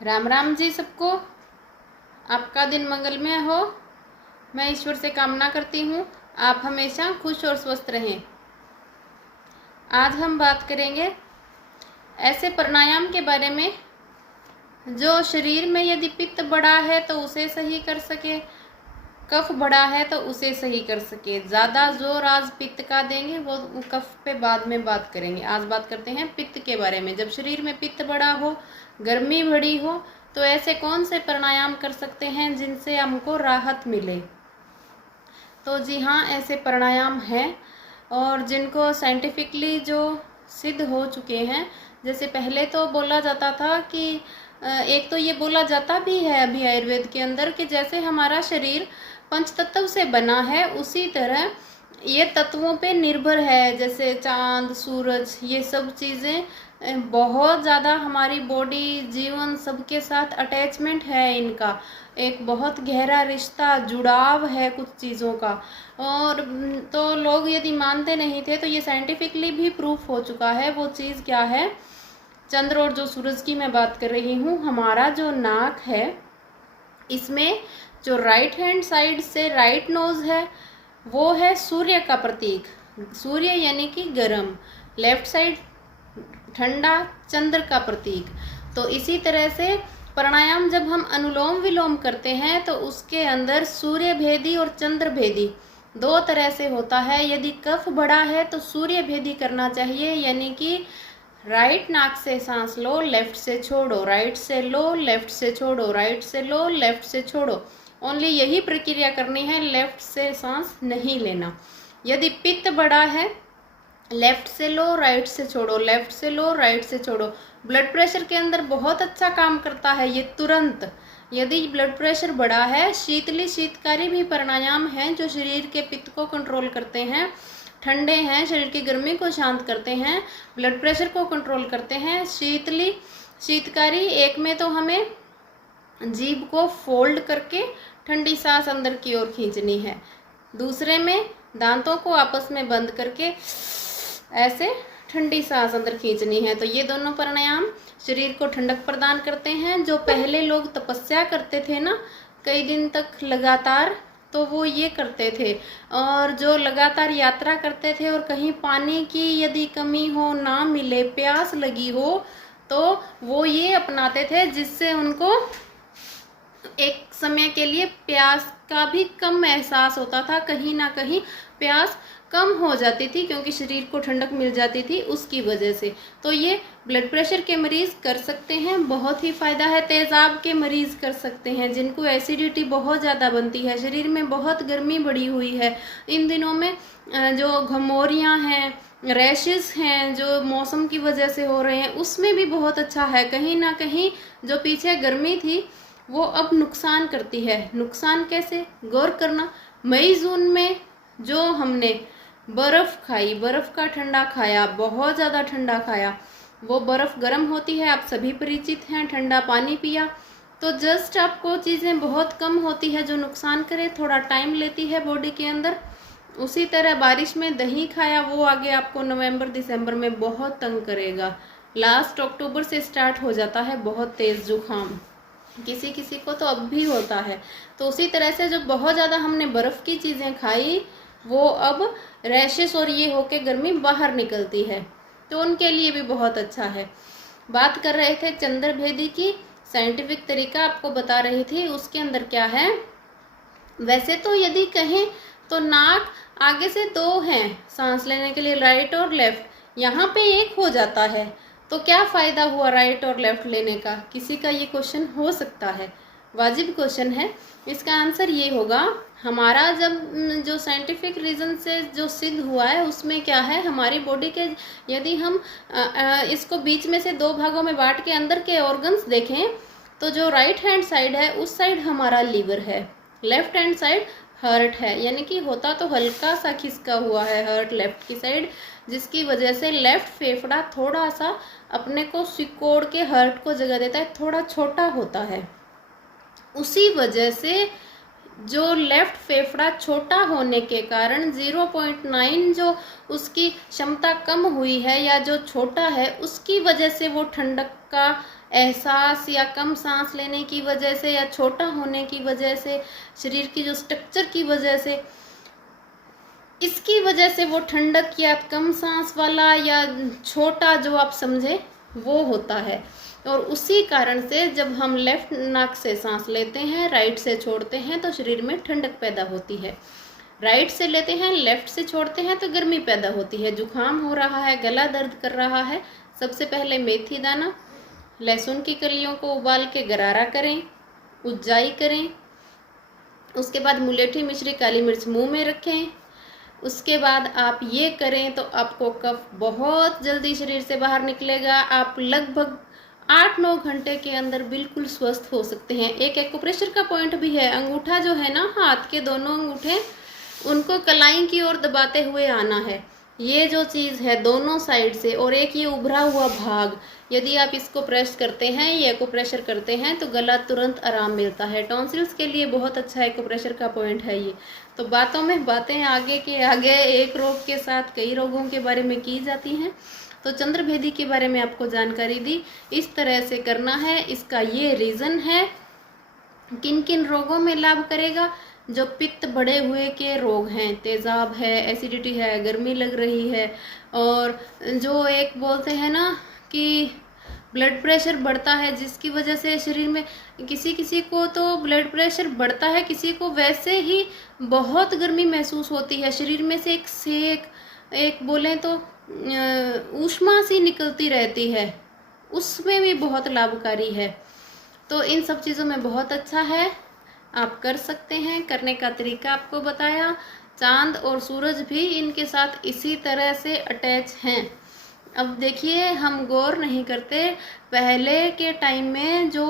राम राम जी सबको। आपका दिन मंगलमय हो। मैं ईश्वर से कामना करती हूँ आप हमेशा खुश और स्वस्थ रहें। आज हम बात करेंगे ऐसे प्राणायाम के बारे में जो शरीर में यदि पित्त बढ़ा है तो उसे सही कर सके, कफ बढ़ा है तो उसे सही कर सके। ज़्यादा जोर आज पित्त का देंगे, वो कफ पे बाद में बात करेंगे। आज बात करते हैं पित्त के बारे में। जब शरीर में पित्त बढ़ा हो, गर्मी बढ़ी हो, तो ऐसे कौन से प्राणायाम कर सकते हैं जिनसे हमको राहत मिले। तो जी हाँ, ऐसे प्राणायाम हैं और जिनको साइंटिफिकली जो सिद्ध हो चुके हैं। जैसे पहले तो बोला जाता था कि एक तो ये बोला जाता भी है अभी आयुर्वेद के अंदर कि जैसे हमारा शरीर पंच तत्व से बना है उसी तरह ये तत्वों पे निर्भर है। जैसे चांद, सूरज, ये सब चीज़ें बहुत ज़्यादा हमारी बॉडी, जीवन सबके साथ अटैचमेंट है। इनका एक बहुत गहरा रिश्ता, जुड़ाव है कुछ चीज़ों का। और तो लोग यदि मानते नहीं थे तो ये साइंटिफिकली भी प्रूफ हो चुका है। वो चीज़ क्या है? चंद्र और जो सूरज की मैं बात कर रही हूँ। हमारा जो नाक है, इसमें जो राइट हैंड साइड से राइट नोज है वो है सूर्य का प्रतीक। सूर्य यानी कि गर्म, लेफ्ट साइड ठंडा, चंद्र का प्रतीक। तो इसी तरह से प्राणायाम जब हम अनुलोम विलोम करते हैं तो उसके अंदर सूर्य भेदी और चंद्र भेदी दो तरह से होता है। यदि कफ बढ़ा है तो सूर्य भेदी करना चाहिए, यानी कि राइट नाक से सांस लो, लेफ्ट से छोड़ो, राइट से लो, लेफ्ट से छोड़ो, राइट से लो, लेफ्ट से छोड़ो। ओनली यही प्रक्रिया करनी है, लेफ्ट से सांस नहीं लेना। यदि पित्त बढ़ा है, लेफ्ट से लो, राइट से छोड़ो, लेफ्ट से लो, राइट से छोड़ो। ब्लड प्रेशर के अंदर बहुत अच्छा काम करता है ये तुरंत। यदि ब्लड प्रेशर बढ़ा है, शीतली शीतकारी भी प्राणायाम हैं जो शरीर के पित्त को कंट्रोल करते हैं। ठंडे हैं, शरीर की गर्मी को शांत करते हैं, ब्लड प्रेशर को कंट्रोल करते हैं। शीतली शीतकारी एक में तो हमें जीभ को फोल्ड करके ठंडी सांस अंदर की ओर खींचनी है। दूसरे में दांतों को आपस में बंद करके ऐसे ठंडी सांस अंदर खींचनी है। तो ये दोनों प्राणायाम शरीर को ठंडक प्रदान करते हैं। जो पहले लोग तपस्या करते थे ना, कई दिन तक लगातार, तो वो ये करते थे। और जो लगातार यात्रा करते थे और कहीं पानी की यदि कमी हो, ना मिले, प्यास लगी हो, तो वो ये अपनाते थे जिससे उनको एक समय के लिए प्यास का भी कम एहसास होता था। कहीं ना कहीं प्यास कम हो जाती थी क्योंकि शरीर को ठंडक मिल जाती थी उसकी वजह से। तो ये ब्लड प्रेशर के मरीज कर सकते हैं, बहुत ही फायदा है। तेजाब के मरीज कर सकते हैं जिनको एसिडिटी बहुत ज़्यादा बनती है, शरीर में बहुत गर्मी बढ़ी हुई है इन दिनों में, जो घमौरियाँ हैं, रैशेस हैं जो मौसम की वजह से हो रहे हैं, उसमें भी बहुत अच्छा है। कहीं ना कहीं जो पीछे गर्मी थी वो अब नुकसान करती है। नुकसान कैसे? गौर करना। मई जून में जो हमने बर्फ़ खाई, बर्फ़ का ठंडा खाया, बहुत ज़्यादा ठंडा खाया, वो बर्फ़ गर्म होती है, आप सभी परिचित हैं। ठंडा पानी पिया तो जस्ट आपको चीज़ें बहुत कम होती है जो नुकसान करे, थोड़ा टाइम लेती है बॉडी के अंदर। उसी तरह बारिश में दही खाया, वो आगे आपको नवंबर दिसंबर में बहुत तंग करेगा। लास्ट अक्टूबर से स्टार्ट हो जाता है बहुत तेज़ जुकाम, किसी किसी को तो अब भी होता है। तो उसी तरह से जो बहुत ज़्यादा हमने बर्फ़ की चीज़ें खाई वो अब रैशेस और ये होके गर्मी बाहर निकलती है, तो उनके लिए भी बहुत अच्छा है। बात कर रहे थे चंद्र भेदी की, साइंटिफिक तरीका आपको बता रही थी। उसके अंदर क्या है? वैसे तो यदि कहें तो नाक आगे से दो हैं सांस लेने के लिए, राइट और लेफ्ट, यहाँ पे एक हो जाता है। तो क्या फ़ायदा हुआ राइट और लेफ्ट लेने का? किसी का ये क्वेश्चन हो सकता है, वाजिब क्वेश्चन है। इसका आंसर ये होगा, हमारा जब जो साइंटिफिक रीज़न से जो सिद्ध हुआ है उसमें क्या है, हमारी बॉडी के यदि हम इसको बीच में से दो भागों में बांट के अंदर के ऑर्गन्स देखें तो जो राइट हैंड साइड है उस साइड हमारा लीवर है, लेफ्ट हैंड साइड हर्ट है। यानी कि होता तो हल्का सा खिसका हुआ है हर्ट लेफ्ट की साइड, जिसकी वजह से लेफ्ट फेफड़ा थोड़ा सा अपने को सिकोड़ के हर्ट को जगह देता है, थोड़ा छोटा होता है। उसी वजह से जो लेफ्ट फेफड़ा छोटा होने के कारण 0.9 जो उसकी क्षमता कम हुई है या जो छोटा है, उसकी वजह से वो ठंडक का एहसास या कम सांस लेने की वजह से या छोटा होने की वजह से, शरीर की जो स्ट्रक्चर की वजह से, इसकी वजह से वो ठंडक या कम सांस वाला या छोटा जो आप समझे वो होता है। और उसी कारण से जब हम लेफ्ट नाक से सांस लेते हैं, राइट से छोड़ते हैं, तो शरीर में ठंडक पैदा होती है। राइट से लेते हैं, लेफ्ट से छोड़ते हैं तो गर्मी पैदा होती है। जुकाम हो रहा है, गला दर्द कर रहा है, सबसे पहले मेथी दाना, लहसुन की कलियों को उबाल के गरारा करें, उज्जाई करें। उसके बाद मुलेठी मिश्री काली मिर्च मुंह में रखें। उसके बाद आप ये करें तो आपको कफ बहुत जल्दी शरीर से बाहर निकलेगा। आप लगभग 8-9 घंटे के अंदर बिल्कुल स्वस्थ हो सकते हैं। एक एक्यूप्रेशर का पॉइंट भी है। अंगूठा जो है ना, हाथ के दोनों अंगूठे, उनको कलाई की ओर दबाते हुए आना है। ये जो चीज़ है दोनों साइड से, और एक ये उभरा हुआ भाग, यदि आप इसको प्रेस करते हैं, ये एक्यूप्रेशर करते हैं, तो गला तुरंत आराम मिलता है। टॉन्सिल्स के लिए बहुत अच्छा एक्यूप्रेशर का पॉइंट है ये। तो बातों में बातें आगे के आगे, एक रोग के साथ कई रोगों के बारे में की जाती हैं। तो चंद्रभेदी के बारे में आपको जानकारी दी, इस तरह से करना है। इसका ये रीज़न है किन किन रोगों में लाभ करेगा। जो पित्त बढ़े हुए के रोग हैं, तेजाब है, एसिडिटी है, गर्मी लग रही है, और जो एक बोलते हैं ना कि ब्लड प्रेशर बढ़ता है, जिसकी वजह से शरीर में किसी किसी को तो ब्लड प्रेशर बढ़ता है, किसी को वैसे ही बहुत गर्मी महसूस होती है, शरीर में से एक सेक, एक बोलें तो ऊष्मा सी निकलती रहती है, उसमें भी बहुत लाभकारी है। तो इन सब चीज़ों में बहुत अच्छा है, आप कर सकते हैं। करने का तरीका आपको बताया। चांद और सूरज भी इनके साथ इसी तरह से अटैच हैं। अब देखिए, हम गौर नहीं करते, पहले के टाइम में जो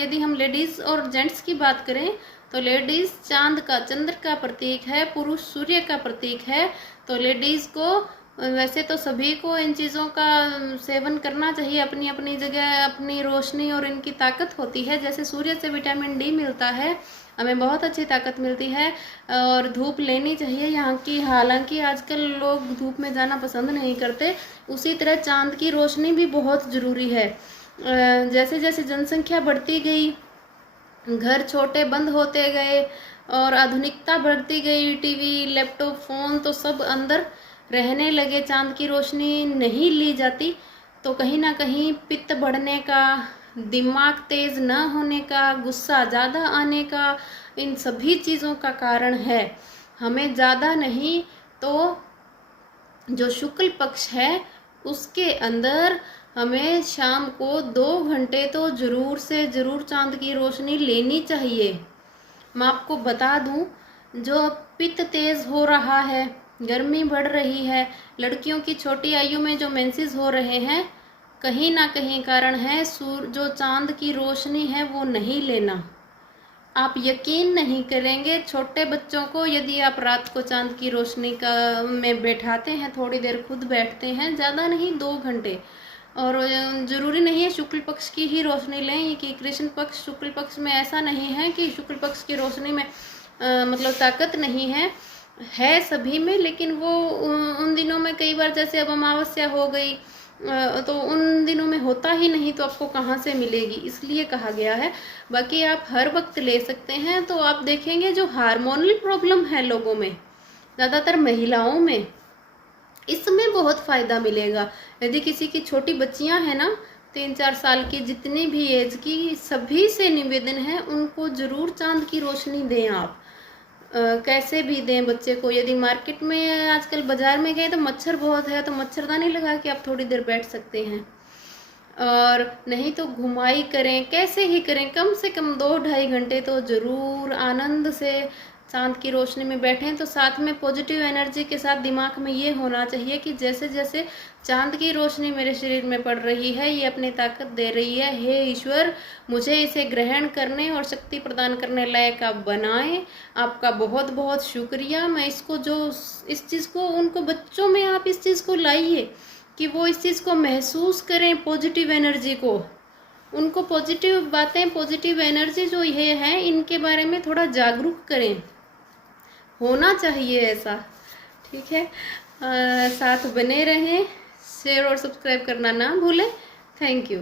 यदि हम लेडीज़ और जेंट्स की बात करें तो लेडीज़ चांद का, चंद्र का प्रतीक है, पुरुष सूर्य का प्रतीक है। तो लेडीज़ को, वैसे तो सभी को इन चीज़ों का सेवन करना चाहिए, अपनी अपनी जगह अपनी रोशनी और इनकी ताकत होती है। जैसे सूर्य से विटामिन डी मिलता है, हमें बहुत अच्छी ताकत मिलती है, और धूप लेनी चाहिए यहाँ की। हालांकि आजकल लोग धूप में जाना पसंद नहीं करते। उसी तरह चांद की रोशनी भी बहुत ज़रूरी है। जैसे जैसे जनसंख्या बढ़ती गई, घर छोटे बंद होते गए और आधुनिकता बढ़ती गई, टीवी, लैपटॉप, फ़ोन तो सब अंदर रहने लगे, चांद की रोशनी नहीं ली जाती, तो कहीं ना कहीं पित्त बढ़ने का, दिमाग तेज न होने का, गुस्सा ज़्यादा आने का, इन सभी चीज़ों का कारण है। हमें ज़्यादा नहीं तो जो शुक्ल पक्ष है उसके अंदर हमें शाम को 2 घंटे तो ज़रूर से ज़रूर चांद की रोशनी लेनी चाहिए। मैं आपको बता दूं, जो पित्त तेज हो रहा है, गर्मी बढ़ रही है, लड़कियों की छोटी आयु में जो मेंसेस हो रहे हैं, कहीं ना कहीं कारण है जो चांद की रोशनी है वो नहीं लेना। आप यकीन नहीं करेंगे, छोटे बच्चों को यदि आप रात को चांद की रोशनी का में बैठाते हैं, थोड़ी देर खुद बैठते हैं, ज़्यादा नहीं 2 घंटे, और ज़रूरी नहीं है शुक्ल पक्ष की ही रोशनी लें कि कृष्ण पक्ष, शुक्ल पक्ष में ऐसा नहीं है कि शुक्ल पक्ष की रोशनी में मतलब ताकत नहीं है सभी में, लेकिन वो उन दिनों में कई बार, जैसे अब अमावस्या हो गई तो उन दिनों में होता ही नहीं, तो आपको कहाँ से मिलेगी, इसलिए कहा गया है। बाकी आप हर वक्त ले सकते हैं। तो आप देखेंगे जो हार्मोनल प्रॉब्लम है लोगों में, ज़्यादातर महिलाओं में, इसमें बहुत फ़ायदा मिलेगा। यदि किसी की छोटी बच्चियां हैं ना, 3-4 साल की, जितनी भी एज की, सभी से निवेदन है उनको ज़रूर चांद की रोशनी दें आप। कैसे भी दें बच्चे को। यदि मार्केट में आजकल बाज़ार में गए तो मच्छर बहुत है, तो मच्छरदानी लगा के आप थोड़ी देर बैठ सकते हैं, और नहीं तो घुमाई करें, कैसे ही करें, कम से कम 2-2.5 घंटे तो ज़रूर आनंद से चांद की रोशनी में बैठें। तो साथ में पॉजिटिव एनर्जी के साथ दिमाग में ये होना चाहिए कि जैसे जैसे चांद की रोशनी मेरे शरीर में पड़ रही है, ये अपनी ताकत दे रही है, हे ईश्वर मुझे इसे ग्रहण करने और शक्ति प्रदान करने लायक आप बनाएं। आपका बहुत बहुत शुक्रिया। मैं इसको, जो इस चीज़ को, उनको बच्चों में आप इस चीज़ को लाइए कि वो इस चीज़ को महसूस करें, पॉजिटिव एनर्जी को, उनको पॉजिटिव बातें, पॉजिटिव एनर्जी जो ये है, इनके बारे में थोड़ा जागरूक करें। होना चाहिए ऐसा, ठीक है। साथ बने रहें, शेयर और सब्सक्राइब करना ना भूलें। Thank you.